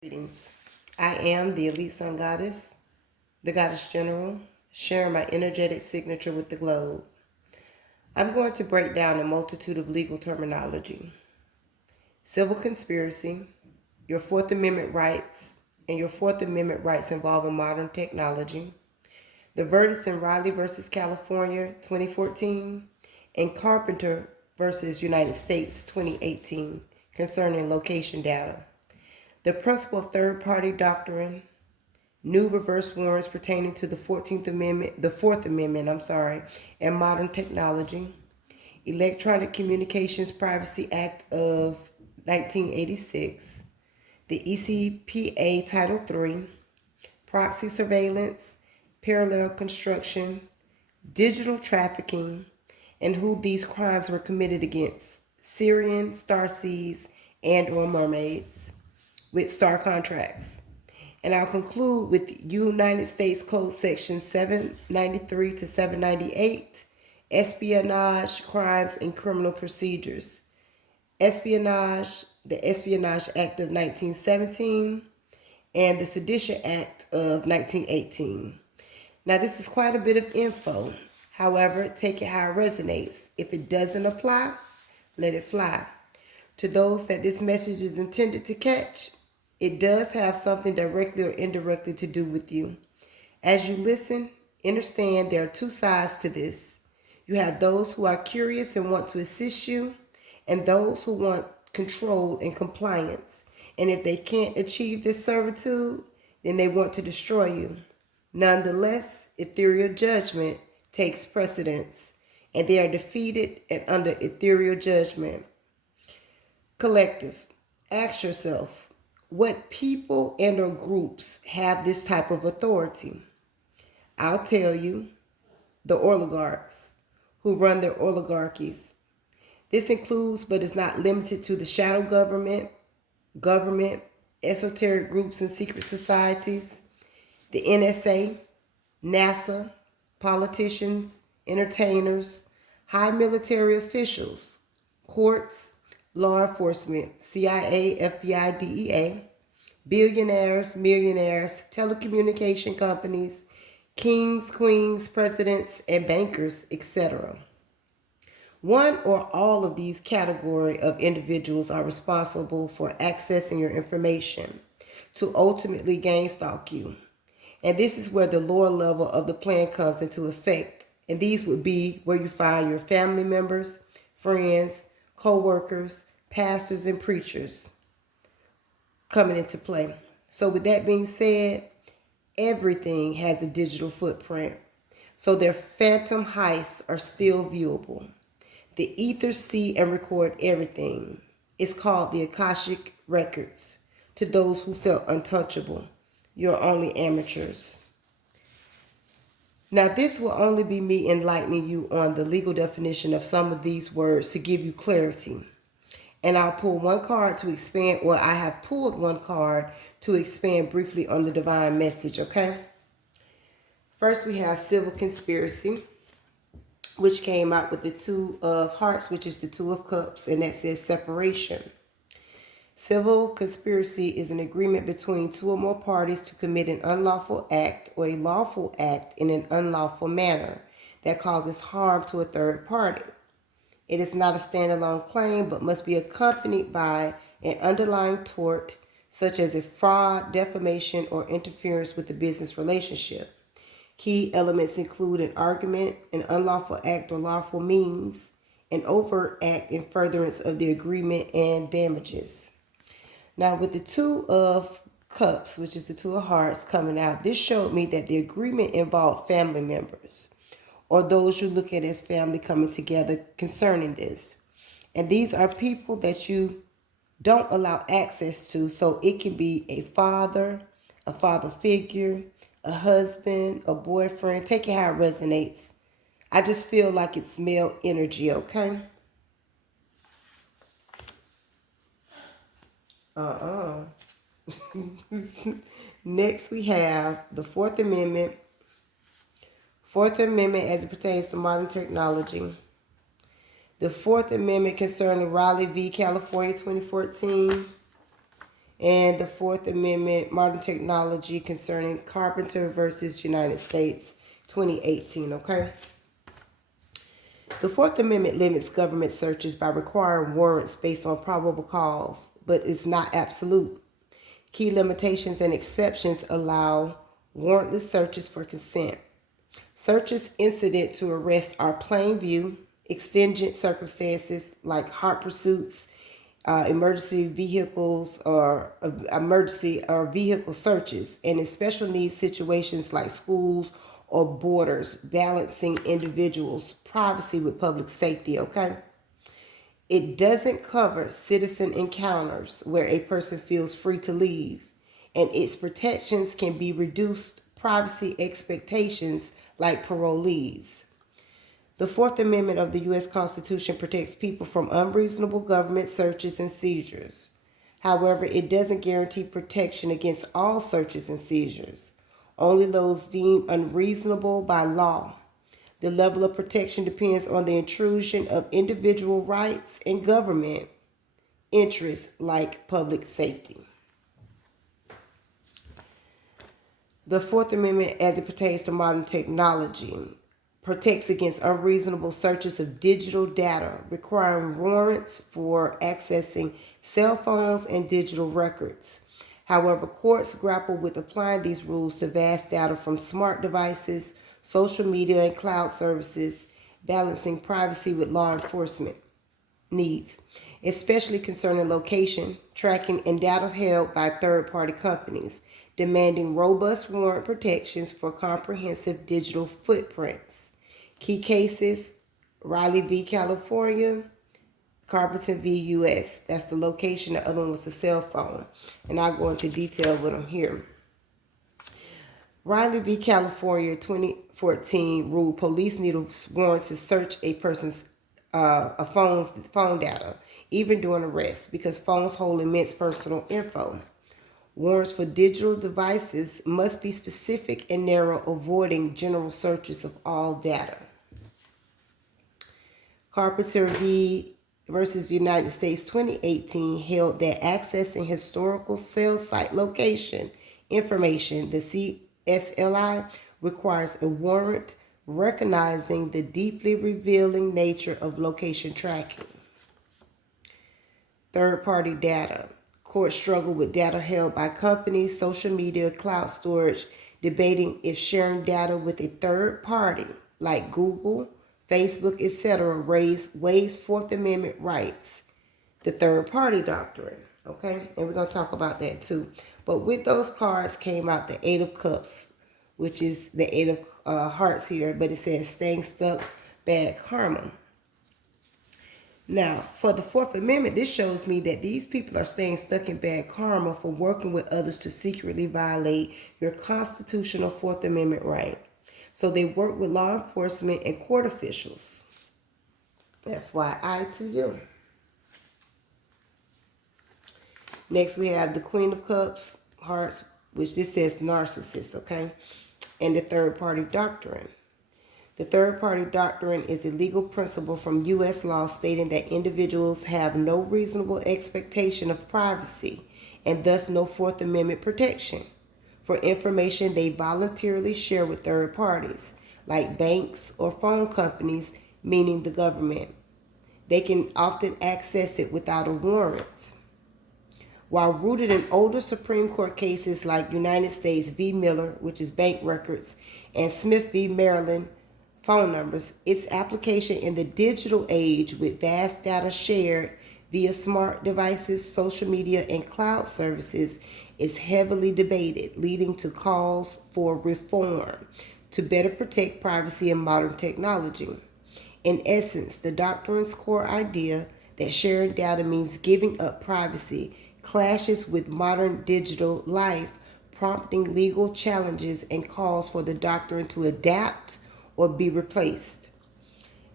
Greetings. I am the Elite Sun Goddess, the Goddess General, sharing my energetic signature with the globe. I'm going to break down a multitude of legal terminology: civil conspiracy, your Fourth Amendment rights, and your Fourth Amendment rights involving modern technology, the verdicts in Riley versus California 2014, and Carpenter versus United States 2018 concerning location data, the principle of third-party doctrine, new reverse warrants pertaining to the 14th Amendment, the Fourth Amendment, and modern technology, Electronic Communications Privacy Act of 1986, the ECPA Title III, proxy surveillance, parallel construction, digital trafficking, and who these crimes were committed against: Syrian, starseeds, and or mermaids with star contracts. And I'll conclude with United States Code Section 793 to 798, espionage, crimes, and criminal procedures. Espionage, the Espionage Act of 1917, and the Sedition Act of 1918. Now, this is quite a bit of info. However, take it how it resonates. If it doesn't apply, let it fly. To those that this message is intended to catch, it does have something directly or indirectly to do with you. As you listen, understand there are two sides to this. You have those who are curious and want to assist you, and those who want control and compliance. And if they can't achieve this servitude, then they want to destroy you. Nonetheless, ethereal judgment takes precedence, and they are defeated and under ethereal judgment. Collective, ask yourself, what people and or groups have this type of authority? I'll tell you, the oligarchs who run their oligarchies. This includes but is not limited to the shadow government, esoteric groups and secret societies, the NSA, NASA, politicians, entertainers, high military officials, courts, law enforcement, CIA, FBI, DEA, billionaires, millionaires, telecommunication companies, kings, queens, presidents, and bankers, etc. One or all of these category of individuals are responsible for accessing your information to ultimately gain stalk you. And this is where the lower level of the plan comes into effect. And these would be where you find your family members, friends, co-workers, pastors, and preachers coming into play. So with that being said, everything has a digital footprint. So their phantom heists are still viewable. The ethers see and record everything. It's called the Akashic Records. To those who felt untouchable, you're only amateurs. Now, this will only be me enlightening you on the legal definition of some of these words to give you clarity. And I'll pull one card to expand, or I have pulled one card to expand briefly on the divine message, okay? First, we have civil conspiracy, which came out with the Two of Hearts, which is the Two of Cups, and that says separation. Civil conspiracy is an agreement between two or more parties to commit an unlawful act or a lawful act in an unlawful manner that causes harm to a third party. It is not a standalone claim, but must be accompanied by an underlying tort, such as a fraud, defamation, or interference with the business relationship. Key elements include an argument, an unlawful act or lawful means, an overt act in furtherance of the agreement, and damages. Now, with the Two of Cups, which is the Two of Hearts coming out, this showed me that the agreement involved family members, or those you look at as family coming together concerning this. And these are people that you don't allow access to, so it can be a father figure, a husband, a boyfriend. Take it how it resonates. I just feel like it's male energy, okay? Next, we have the Fourth Amendment. Fourth Amendment as it pertains to modern technology. The Fourth Amendment concerning Raleigh v. California 2014. And the Fourth Amendment, modern technology concerning Carpenter versus United States, 2018, okay? The Fourth Amendment limits government searches by requiring warrants based on probable cause, but it's not absolute. Key limitations and exceptions allow warrantless searches for consent. Searches incident to arrest are plain view, exigent circumstances like hot pursuits, emergency vehicles or emergency or vehicle searches, and in special needs situations like schools or borders, balancing individuals' privacy with public safety, okay? It doesn't cover citizen encounters where a person feels free to leave, and its protections can be reduced privacy expectations like parolees. The Fourth Amendment of the U.S. Constitution protects people from unreasonable government searches and seizures. However, it doesn't guarantee protection against all searches and seizures, only those deemed unreasonable by law. The level of protection depends on the intrusion of individual rights and government interests like public safety. The Fourth Amendment, as it pertains to modern technology, protects against unreasonable searches of digital data, requiring warrants for accessing cell phones and digital records. However, courts grapple with applying these rules to vast data from smart devices, social media, and cloud services, balancing privacy with law enforcement needs, especially concerning location, tracking, and data held by third-party companies, demanding robust warrant protections for comprehensive digital footprints. Key cases: Riley v. California, Carpenter v. U.S. That's the location. The other one was the cell phone. And I'll go into detail with them here. Riley v. California 2014 ruled police need a warrant to search a person's phone data, even during arrest, because phones hold immense personal info. Warrants for digital devices must be specific and narrow, avoiding general searches of all data. Carpenter v. versus the United States 2018 held that accessing historical cell site location information, the CSLI, requires a warrant recognizing the deeply revealing nature of location tracking. Third-party data. Courts struggle with data held by companies, social media, cloud storage, debating if sharing data with a third party like Google, Facebook, etc. waives Fourth Amendment rights. The third party doctrine, okay? And we're going to talk about that too. But with those cards came out the Eight of Cups, which is the Eight of Hearts here, but it says staying stuck, bad karma. Now, for the Fourth Amendment, this shows me that these people are staying stuck in bad karma for working with others to secretly violate your constitutional Fourth Amendment right. So they work with law enforcement and court officials. FYI to you. Next, we have the Queen of Cups, Hearts, which this says narcissist, okay? And the third party doctrine. The third-party doctrine is a legal principle from U.S. law stating that individuals have no reasonable expectation of privacy and thus no Fourth Amendment protection for information they voluntarily share with third parties, like banks or phone companies, meaning the government. They can often access it without a warrant. While rooted in older Supreme Court cases like United States v. Miller, which is bank records, and Smith v. Maryland, phone numbers, its application in the digital age with vast data shared via smart devices, social media, and cloud services is heavily debated, leading to calls for reform to better protect privacy in modern technology. In essence, the doctrine's core idea that sharing data means giving up privacy clashes with modern digital life, prompting legal challenges and calls for the doctrine to adapt or be replaced.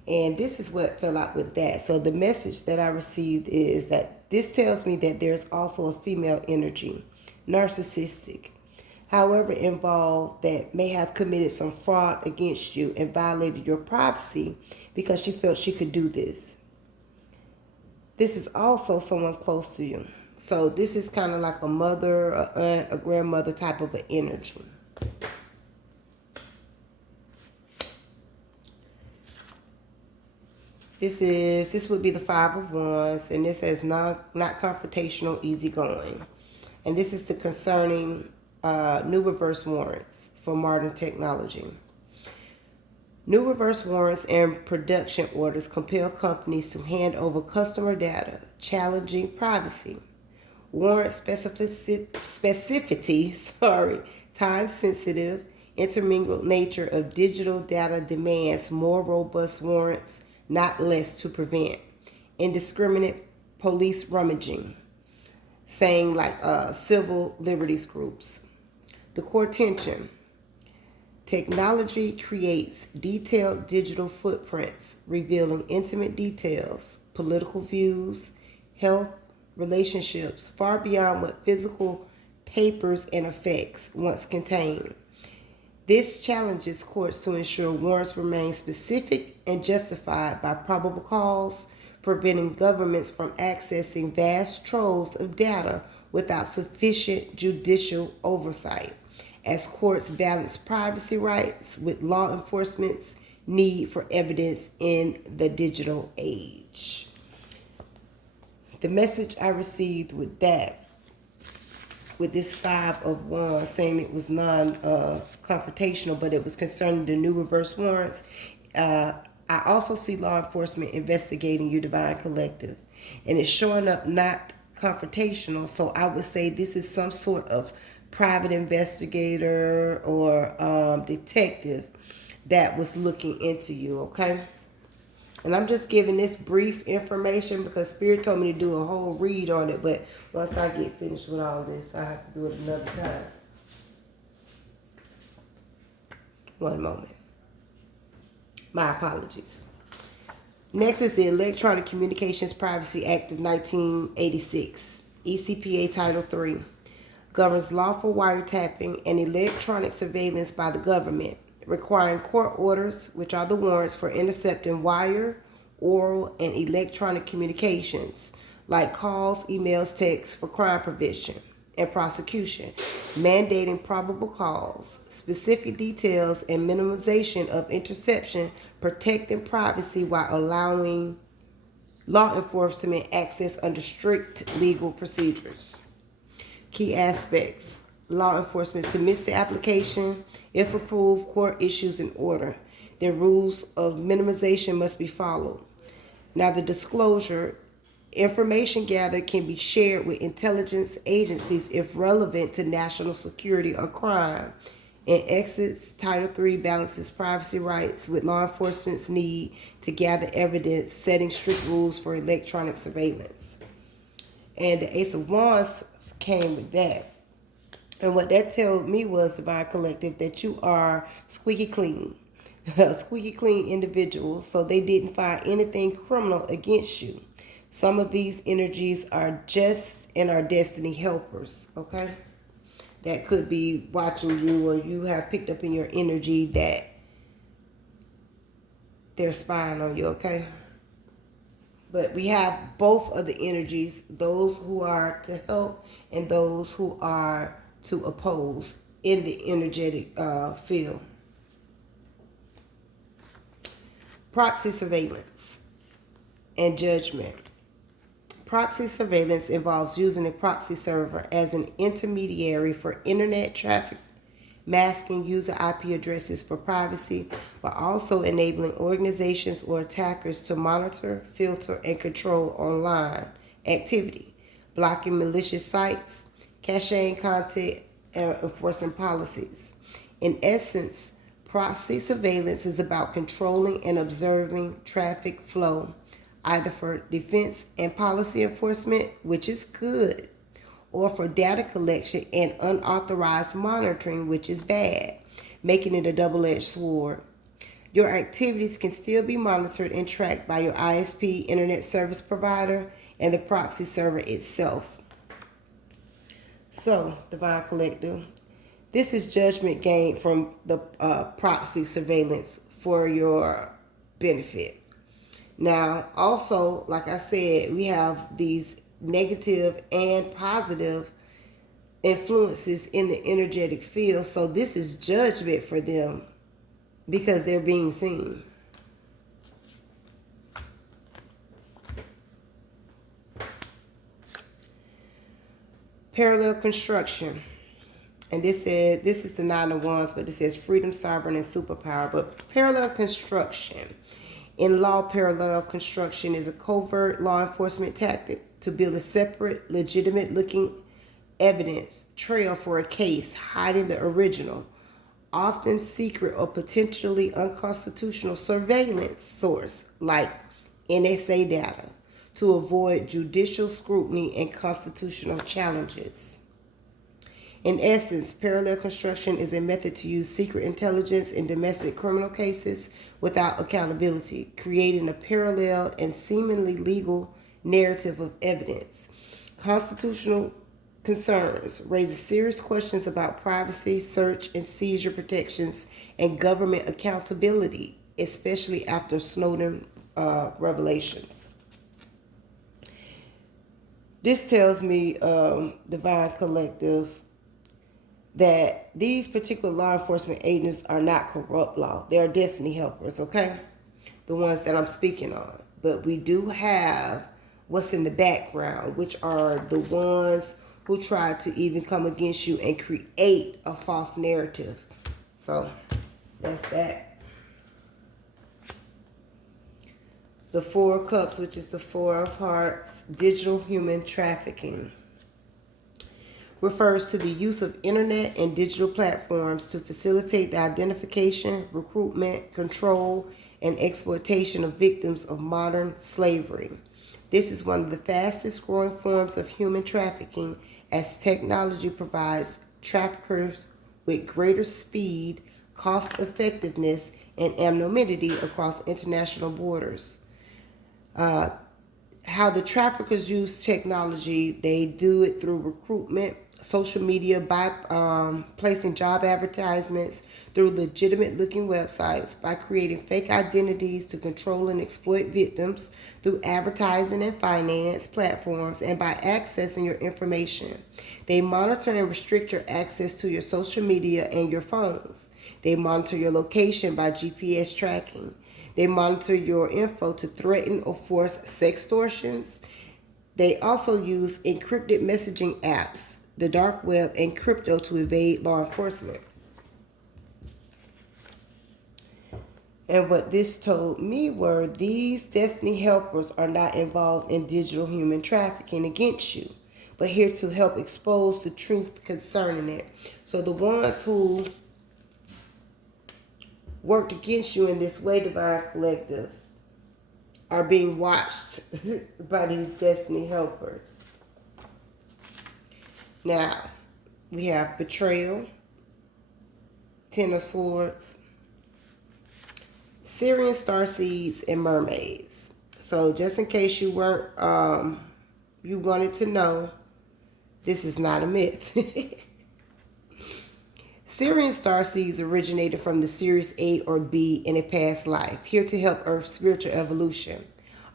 And this is what fell out with that. So the message that I received is that this tells me that there's also a female energy, narcissistic, however involved, that may have committed some fraud against you and violated your privacy because she felt she could do this. This is also someone close to you. So this is kind of like a mother, a aunt, a grandmother type of an energy. This would be the Five of Wands, and this says not confrontational, easygoing. And this is the concerning new reverse warrants for modern technology. New reverse warrants and production orders compel companies to hand over customer data, challenging privacy. Warrant specificity, time-sensitive, intermingled nature of digital data demands more robust warrants, not less, to prevent indiscriminate police rummaging, saying like civil liberties groups. The core tension. Technology creates detailed digital footprints revealing intimate details, political views, health, relationships, far beyond what physical papers and effects once contained. This challenges courts to ensure warrants remain specific and justified by probable cause, preventing governments from accessing vast troves of data without sufficient judicial oversight, as courts balance privacy rights with law enforcement's need for evidence in the digital age. The message I received with this Five of Wands, saying it was non-confrontational, but it was concerning the new reverse warrants. I also see law enforcement investigating your divine collective, and it's showing up not confrontational. So I would say this is some sort of private investigator or detective that was looking into you, okay? And I'm just giving this brief information because Spirit told me to do a whole read on it, but once I get finished with all this, I have to do it another time. One moment. My apologies. Next is the Electronic Communications Privacy Act of 1986, ECPA Title III. Governs lawful wiretapping and electronic surveillance by the government, requiring court orders, which are the warrants for intercepting wire, oral, and electronic communications, like calls, emails, texts, for crime prevention and prosecution, mandating probable cause, specific details, and minimization of interception, protecting privacy while allowing law enforcement access under strict legal procedures. Key aspects. Law enforcement submits the application. If approved, court issues an order. Then rules of minimization must be followed. Now the disclosure. Information gathered can be shared with intelligence agencies if relevant to national security or crime. And exits Title III balances privacy rights with law enforcement's need to gather evidence, setting strict rules for electronic surveillance. And the Ace of Wands came with that. And what that told me was, Divine Collective, that you are squeaky clean. Squeaky clean individuals, so they didn't find anything criminal against you. Some of these energies are just and are destiny helpers, okay? That could be watching you, or you have picked up in your energy that they're spying on you, okay? But we have both of the energies, those who are to help and those who are to oppose in the energetic field. Proxy surveillance and judgment. Proxy surveillance involves using a proxy server as an intermediary for internet traffic, masking user IP addresses for privacy, but also enabling organizations or attackers to monitor, filter, and control online activity, blocking malicious sites, caching content, and enforcing policies. In essence, proxy surveillance is about controlling and observing traffic flow, either for defense and policy enforcement, which is good, or for data collection and unauthorized monitoring, which is bad, making it a double-edged sword. Your activities can still be monitored and tracked by your ISP, internet service provider, and the proxy server itself. So, Divine Collective, this is judgment gained from the proxy surveillance for your benefit. Now, also, like I said, we have these negative and positive influences in the energetic field. So this is judgment for them because they're being seen. Parallel construction. And this is the Nine of Wands, but it says freedom, sovereign, and superpower. But parallel construction. In law, parallel construction is a covert law enforcement tactic to build a separate, legitimate-looking evidence trail for a case, hiding the original, often secret or potentially unconstitutional surveillance source, like NSA data, to avoid judicial scrutiny and constitutional challenges. In essence, parallel construction is a method to use secret intelligence in domestic criminal cases without accountability, creating a parallel and seemingly legal narrative of evidence. Constitutional concerns raises serious questions about privacy, search and seizure protections, and government accountability, especially after Snowden revelations. This tells me, Divine Collective, that these particular law enforcement agents are not corrupt law. They are destiny helpers, okay? The ones that I'm speaking on. But we do have what's in the background, which are the ones who try to even come against you and create a false narrative. So that's that. The Four of Cups, which is the Four of Hearts, digital human trafficking, refers to the use of internet and digital platforms to facilitate the identification, recruitment, control, and exploitation of victims of modern slavery. This is one of the fastest growing forms of human trafficking, as technology provides traffickers with greater speed, cost effectiveness, and anonymity across international borders. How the traffickers use technology, they do it through recruitment, social media, by placing job advertisements, through legitimate looking websites, by creating fake identities to control and exploit victims, through advertising and finance platforms, and by accessing your information. They monitor and restrict your access to your social media and your phones. They monitor your location by GPS tracking. They monitor your info to threaten or force sextortions. They also use encrypted messaging apps, the dark web, and crypto to evade law enforcement. And what this told me were these destiny helpers are not involved in digital human trafficking against you, but here to help expose the truth concerning it. So the ones who worked against you in this way, Divine Collective, are being watched by these destiny helpers. Now, we have betrayal, Ten of Swords, Syrian starseeds, and mermaids. So just in case you weren't, you wanted to know, this is not a myth. Syrian starseeds originated from the Sirius A or B in a past life, here to help Earth's spiritual evolution,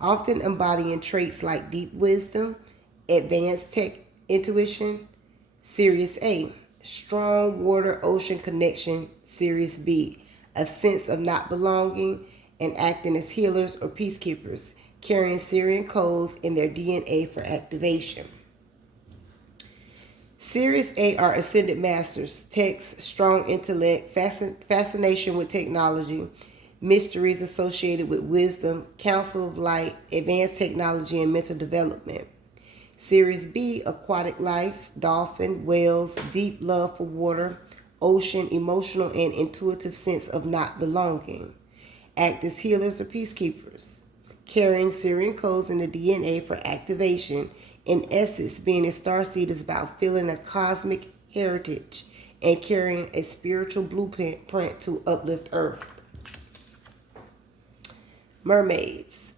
often embodying traits like deep wisdom, advanced tech intuition. Sirius A, strong water ocean connection. Sirius B, a sense of not belonging and acting as healers or peacekeepers, carrying Syrian codes in their DNA for activation. Sirius A are ascended masters, texts, strong intellect, fascination with technology, mysteries associated with wisdom, counsel of light, advanced technology, and mental development. Sirius B, aquatic life, dolphin, whales, deep love for water, ocean, emotional and intuitive sense of not belonging. Act as healers or peacekeepers, carrying Syrian codes in the DNA for activation. In essence, being a starseed is about feeling a cosmic heritage and carrying a spiritual blueprint to uplift Earth. Mermaids.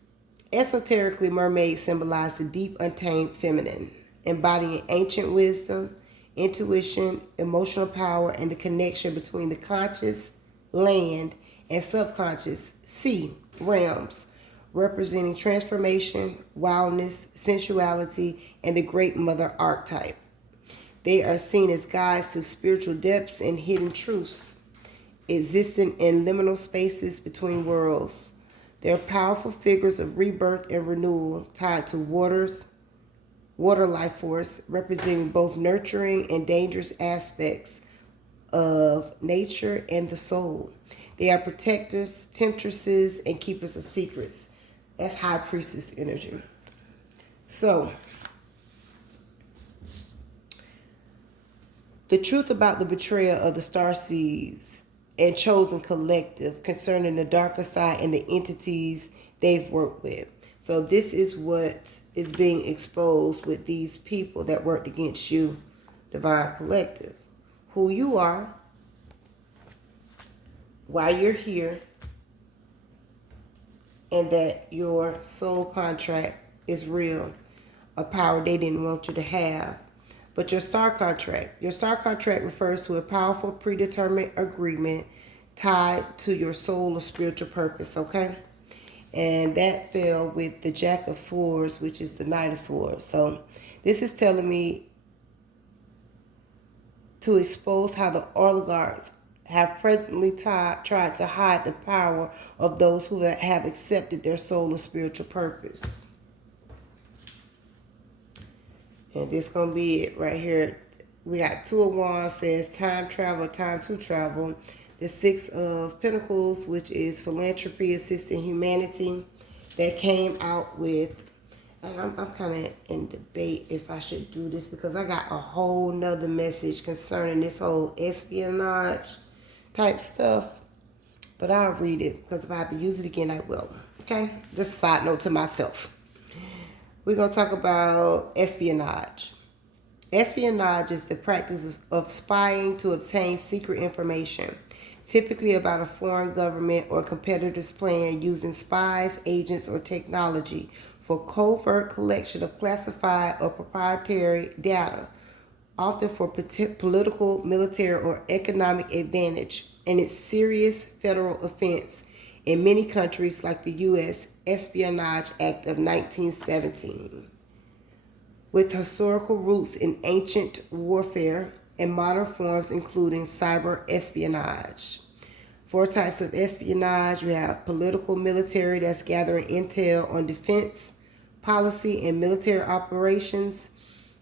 Esoterically, mermaids symbolize the deep, untamed feminine, embodying ancient wisdom, intuition, emotional power, and the connection between the conscious, land, and subconscious sea realms. representing transformation, wildness, sensuality, and the Great Mother archetype. They are seen as guides to spiritual depths and hidden truths, existing in liminal spaces between worlds. They are powerful figures of rebirth and renewal tied to water life force, representing both nurturing and dangerous aspects of nature and the soul. They are protectors, temptresses, and keepers of secrets. That's high priestess energy. So, the truth about the betrayal of the starseeds and chosen collective concerning the darker side and the entities they've worked with. So this is what is being exposed with these people that worked against you, Divine Collective. Who you are, why you're here, and that your soul contract is real, a power they didn't want you to have. But your star contract refers to a powerful predetermined agreement tied to your soul or spiritual purpose, okay? And that fell with the Jack of Swords, which is the Knight of Swords. So this is telling me to expose how the oligarchs have presently tried to hide the power of those who have accepted their soul or spiritual purpose. And this going to be it right here. We got Two of Wands says time travel, time to travel. The Six of Pentacles, which is philanthropy, assisting humanity. That came out with, and I'm kind of in debate if I should do this because I got a whole nother message concerning this whole espionage type stuff. But I'll read it because if I have to use it again, I will. Okay? Just a side note to myself. We're going to talk about espionage. Espionage is the practice of spying to obtain secret information, typically about a foreign government or competitor's plan, using spies, agents, or technology for covert collection of classified or proprietary data, often for political, military, or economic advantage, and it's serious federal offense in many countries like the U.S. Espionage Act of 1917. With historical roots in ancient warfare and modern forms including cyber espionage. 4 types of espionage. We have political, military, that's gathering intel on defense, policy, and military operations.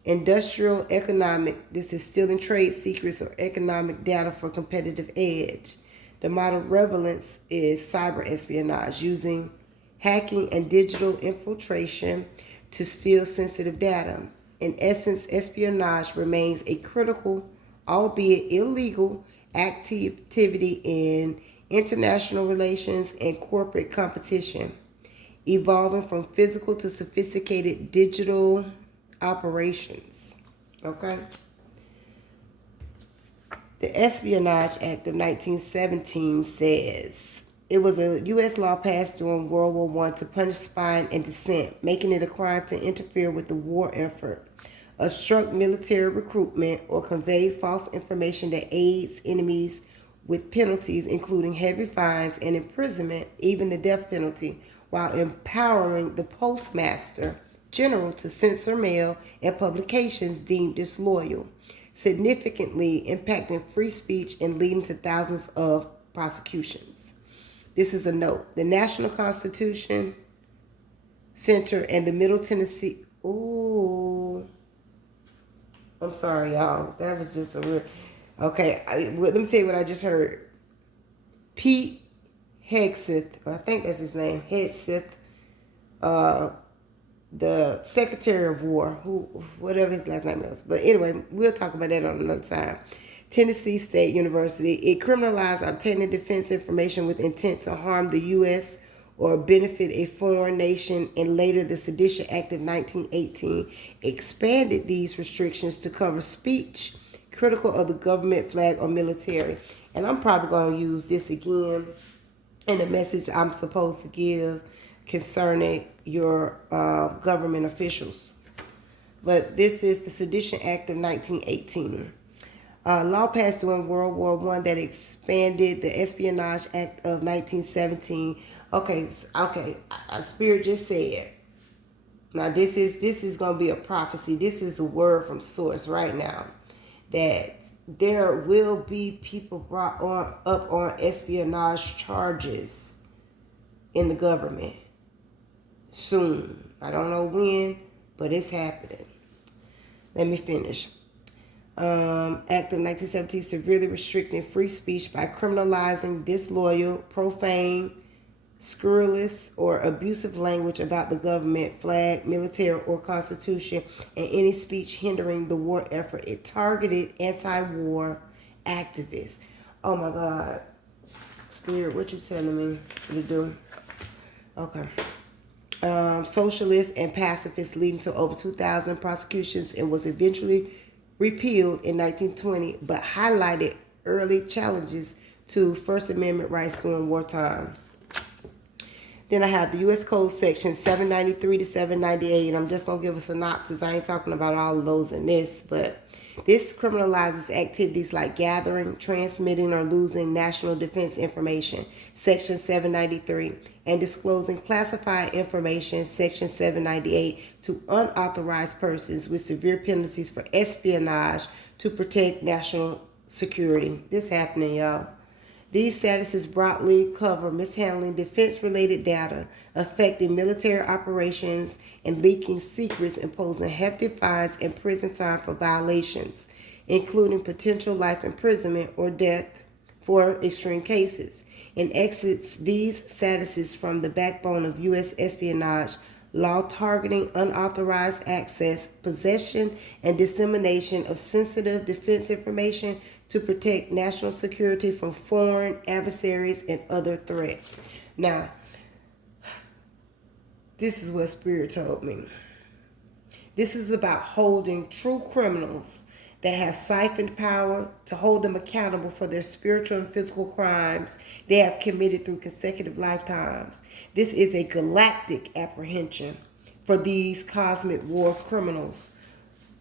Industrial, economic, this is stealing trade secrets or economic data for competitive edge. The modern relevance is cyber espionage, using hacking and digital infiltration to steal sensitive data. In essence, espionage remains a critical, albeit illegal, activity in international relations and corporate competition, evolving from physical to sophisticated digital operations. Okay? The Espionage Act of 1917 says it was a U.S. law passed during World War I to punish spying and dissent, making it a crime to interfere with the war effort, obstruct military recruitment, or convey false information that aids enemies, with penalties including heavy fines and imprisonment, even the death penalty, while empowering the postmaster general to censor mail and publications deemed disloyal, significantly impacting free speech and leading to thousands of prosecutions. This is a note. The National Constitution Center and the Middle Tennessee. Ooh. I'm sorry, y'all. That was just a weird. Okay, let me tell you what I just heard. Pete Hegseth, I think that's his name, Hegseth, the Secretary of War, whatever his last name is. But anyway, we'll talk about that on another time. Tennessee State University, it criminalized obtaining defense information with intent to harm the U.S. or benefit a foreign nation, and later the Sedition Act of 1918 expanded these restrictions to cover speech critical of the government, flag, or military. And I'm probably going to use this again in the message I'm supposed to give concerning your government officials. But this is the Sedition Act of 1918. Law passed during World War I that expanded the Espionage Act of 1917 Okay, Spirit just said. Now this is gonna be a prophecy. This is a word from source right now, that there will be people brought up on espionage charges in the government soon. I don't know when, but it's happening. Let me finish. Act of 1917 severely restricting free speech by criminalizing disloyal, profane, scurrilous, or abusive language about the government, flag, military, or constitution, and any speech hindering the war effort. It targeted anti-war activists. Oh my God. Spirit, what you telling me to do? Okay. Socialists and pacifists, leading to over 2,000 prosecutions, and was eventually repealed in 1920, but highlighted early challenges to First Amendment rights during wartime. Then I have the U.S. Code section 793 to 798, and I'm just going to give a synopsis. I ain't talking about all of those in this, but this criminalizes activities like gathering, transmitting, or losing national defense information, section 793, and disclosing classified information, section 798, to unauthorized persons with severe penalties for espionage to protect national security. This happening, y'all. These statuses broadly cover mishandling defense-related data, affecting military operations, and leaking secrets, imposing hefty fines and prison time for violations, including potential life imprisonment or death for extreme cases, and exits these statuses from the backbone of U.S. espionage law targeting unauthorized access, possession, and dissemination of sensitive defense information to protect national security from foreign adversaries and other threats. Now, this is what Spirit told me. This is about holding true criminals that have siphoned power, to hold them accountable for their spiritual and physical crimes they have committed through consecutive lifetimes. This is a galactic apprehension for these cosmic war criminals,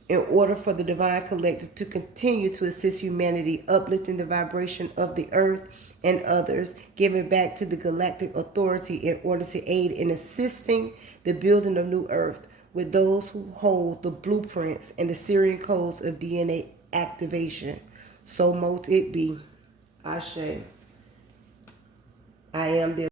in order for the divine collective to continue to assist humanity, uplifting the vibration of the earth and others, giving back to the galactic authority in order to aid in assisting the building of new earth with those who hold the blueprints and the Syrian codes of DNA activation. So mote it be. Ashe. I am the